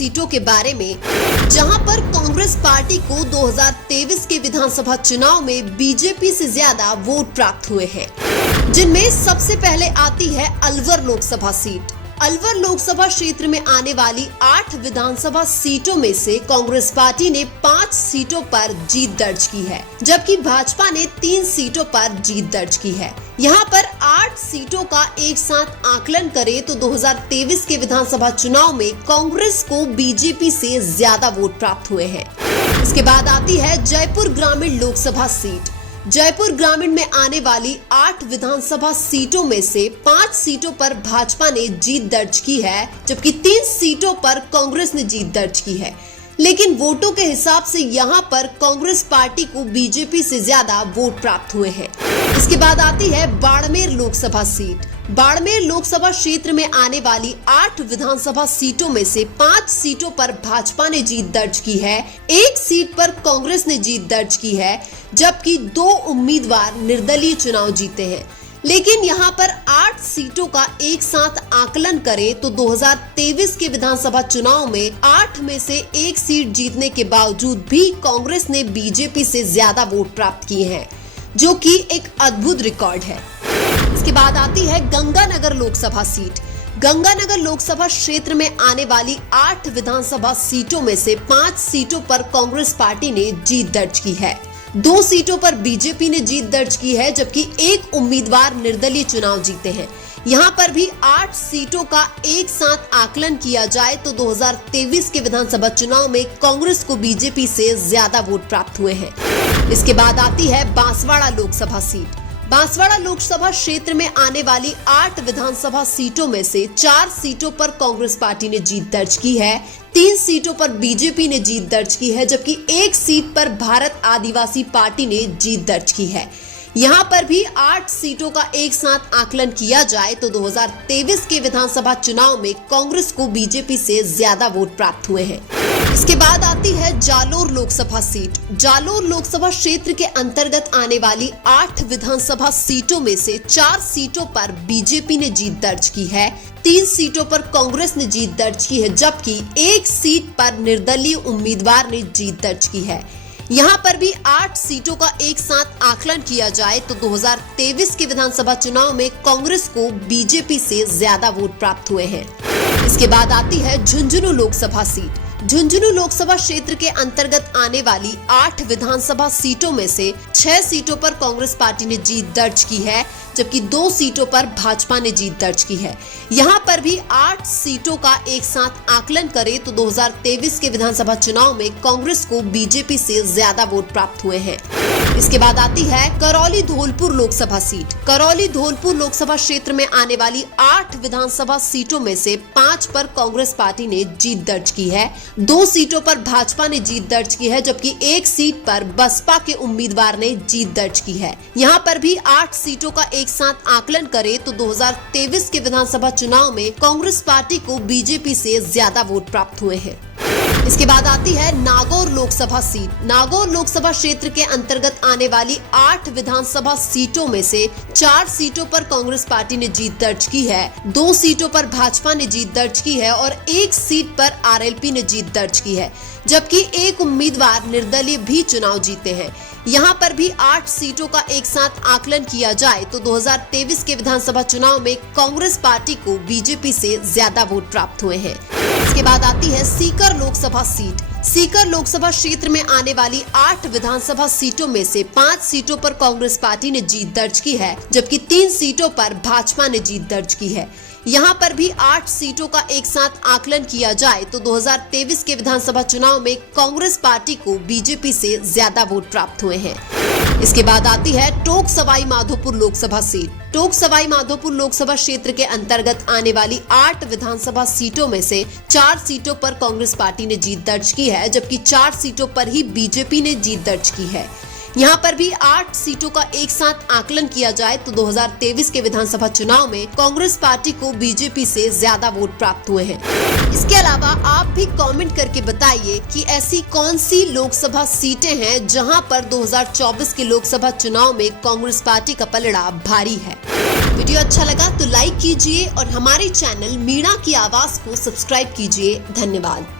सीटों के बारे में, जहां पर कांग्रेस पार्टी को 2023 के विधानसभा चुनाव में बीजेपी से ज्यादा वोट प्राप्त हुए हैं, जिनमें सबसे पहले आती है अलवर लोकसभा सीट। अलवर लोकसभा क्षेत्र में आने वाली 8 विधानसभा सीटों में से कांग्रेस पार्टी ने 5 सीटों पर जीत दर्ज की है, जबकि भाजपा ने 3 सीटों पर जीत दर्ज की है। यहाँ पर 8 सीटों का एक साथ आकलन करें तो 2023 के विधानसभा चुनाव में कांग्रेस को बीजेपी से ज्यादा वोट प्राप्त हुए हैं। इसके बाद आती है जयपुर ग्रामीण लोकसभा सीट। जयपुर ग्रामीण में आने वाली 8 विधानसभा सीटों में से 5 सीटों पर भाजपा ने जीत दर्ज की है, जबकि 3 सीटों पर कांग्रेस ने जीत दर्ज की है। लेकिन वोटों के हिसाब से यहाँ पर कांग्रेस पार्टी को बीजेपी से ज्यादा वोट प्राप्त हुए हैं। इसके बाद आती है बाड़मेर लोकसभा सीट। बाड़मेर लोकसभा क्षेत्र में आने वाली 8 विधानसभा सीटों में से 5 सीटों पर भाजपा ने जीत दर्ज की है, 1 सीट पर कांग्रेस ने जीत दर्ज की है, जबकि 2 उम्मीदवार निर्दलीय चुनाव जीते हैं। लेकिन यहाँ पर 8 सीटों का एक साथ आकलन करें तो 2023 के विधानसभा चुनाव में 8 में से 1 सीट जीतने के बावजूद भी कांग्रेस ने बीजेपी से ज्यादा वोट प्राप्त किए हैं, जो कि एक अद्भुत रिकॉर्ड है। इसके बाद आती है गंगानगर लोकसभा सीट। गंगानगर लोकसभा क्षेत्र में आने वाली 8 विधानसभा सीटों में से 5 सीटों पर कांग्रेस पार्टी ने जीत दर्ज की है, 2 सीटों पर बीजेपी ने जीत दर्ज की है, जबकि 1 उम्मीदवार निर्दलीय चुनाव जीते हैं। यहाँ पर भी 8 सीटों का एक साथ आकलन किया जाए तो 2023 के विधानसभा चुनाव में कांग्रेस को बीजेपी से ज्यादा वोट प्राप्त हुए हैं। इसके बाद आती है बांसवाड़ा लोकसभा सीट। बांसवाड़ा लोकसभा क्षेत्र में आने वाली 8 विधानसभा सीटों में से 4 सीटों पर कांग्रेस पार्टी ने जीत दर्ज की है, 3 सीटों पर बीजेपी ने जीत दर्ज की है, जबकि 1 सीट पर भारत आदिवासी पार्टी ने जीत दर्ज की है। यहाँ पर भी 8 सीटों का एक साथ आकलन किया जाए तो 2023 के विधानसभा चुनाव में कांग्रेस को बीजेपी से ज्यादा वोट प्राप्त हुए हैं। इसके बाद आती है जालोर लोकसभा सीट। जालोर लोकसभा क्षेत्र के अंतर्गत आने वाली 8 विधानसभा सीटों में से 4 सीटों पर बीजेपी ने जीत दर्ज की है, 3 सीटों पर कांग्रेस ने जीत दर्ज की है, जबकि 1 सीट पर निर्दलीय उम्मीदवार ने जीत दर्ज की है। यहाँ पर भी 8 सीटों का एक साथ आकलन किया जाए तो 2023 के विधानसभा चुनाव में कांग्रेस को बीजेपी से ज्यादा वोट प्राप्त हुए हैं। इसके बाद आती है झुंझुनू लोकसभा सीट। झुंझुनू लोकसभा क्षेत्र के अंतर्गत आने वाली 8 विधानसभा सीटों में से 6 सीटों पर कांग्रेस पार्टी ने जीत दर्ज की है, जबकि 2 सीटों पर भाजपा ने जीत दर्ज की है। यहाँ पर भी 8 सीटों का एक साथ आकलन करें तो 2023 के विधानसभा चुनाव में कांग्रेस को बीजेपी से ज्यादा वोट प्राप्त हुए हैं। इसके बाद आती है करौली धौलपुर लोकसभा सीट। करौली धौलपुर लोकसभा क्षेत्र में आने वाली 8 विधानसभा सीटों में से 5 पर कांग्रेस पार्टी ने जीत दर्ज की है, 2 सीटों पर भाजपा ने जीत दर्ज की है, जबकि 1 सीट पर बसपा के उम्मीदवार ने जीत दर्ज की है। यहाँ पर भी 8 सीटों का एक साथ आकलन करें तो 2023 के विधानसभा चुनाव में कांग्रेस पार्टी को बीजेपी से ज्यादा वोट प्राप्त हुए हैं। इसके बाद आती है नागौर लोकसभा सीट। नागौर लोकसभा क्षेत्र के अंतर्गत आने वाली 8 विधानसभा सीटों में से 4 सीटों पर कांग्रेस पार्टी ने जीत दर्ज की है, 2 सीटों पर भाजपा ने जीत दर्ज की है और 1 सीट पर आरएलपी ने जीत दर्ज की है, जबकि 1 उम्मीदवार निर्दलीय भी चुनाव जीते हैं। यहाँ पर भी 8 सीटों का एक साथ आकलन किया जाए तो 2023 के विधानसभा चुनाव में कांग्रेस पार्टी को बीजेपी से ज्यादा वोट प्राप्त हुए हैं। इसके बाद आती है सीकर लोकसभा सीट। सीकर लोकसभा क्षेत्र में आने वाली 8 विधानसभा सीटों में से 5 सीटों पर कांग्रेस पार्टी ने जीत दर्ज की है, जबकि 3 सीटों पर भाजपा ने जीत दर्ज की है। यहाँ पर भी 8 सीटों का एक साथ आकलन किया जाए तो 2023 के विधानसभा चुनाव में कांग्रेस पार्टी को बीजेपी से ज्यादा वोट प्राप्त हुए हैं। इसके बाद आती है टोंक सवाई माधोपुर लोकसभा सीट। टोंक सवाई माधोपुर लोकसभा क्षेत्र के अंतर्गत आने वाली 8 विधानसभा सीटों में से 4 सीटों पर कांग्रेस पार्टी ने जीत दर्ज की है, जबकि 4 सीटों पर ही बीजेपी ने जीत दर्ज की है। यहाँ पर भी 8 सीटों का एक साथ आकलन किया जाए तो 2023 के विधानसभा चुनाव में कांग्रेस पार्टी को बीजेपी से ज्यादा वोट प्राप्त हुए हैं। इसके अलावा आप भी कमेंट करके बताइए कि ऐसी कौन सी लोकसभा सीटें हैं जहां पर 2024 के लोकसभा चुनाव में कांग्रेस पार्टी का पलड़ा भारी है। वीडियो अच्छा लगा तो लाइक कीजिए और हमारे चैनल मीणा की आवाज को सब्सक्राइब कीजिए। धन्यवाद।